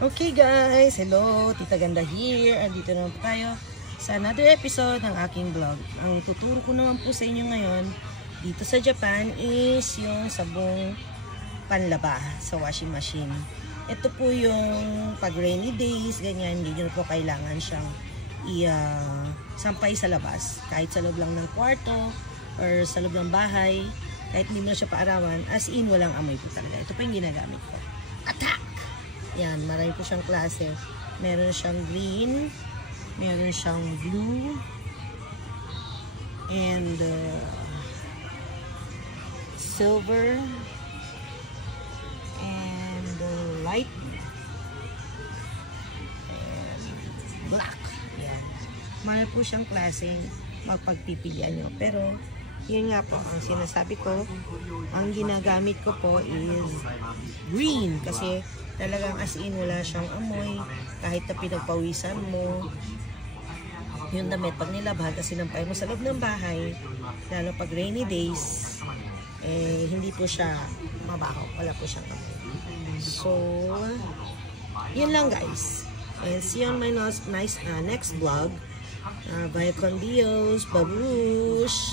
Okay guys, hello, Tita Ganda here. Andito naman po tayo sa another episode ng aking vlog. Ang tuturo ko naman po sa inyo ngayon dito sa Japan is yung sabong panlaba sa washing machine. Ito po yung pag rainy days, ganyan, hindi nyo po kailangan siyang sampay sa labas. Kahit sa loob lang ng kwarto or sa loob ng bahay, kahit hindi mo siya paarawan, as in walang amoy po talaga. Ito po yung ginagamit ko. Attack! Yan, marami po siyang klase. Meron siyang green, meron siyang blue, and silver, and light, and black. Yan. Marami po siyang klaseng magpagpipilian nyo. Pero, yun nga po, ang sinasabi ko, ang ginagamit ko po is green kasi talagang as in wala siyang amoy kahit na pinagpawisan mo yung damit pag nilabhan kasi sinampay mo sa loob ng bahay, lalo pag rainy days, hindi po siya mabaho, wala po siyang amoy. So yun lang guys, and see you on my next vlog. Bye con Dios, babush!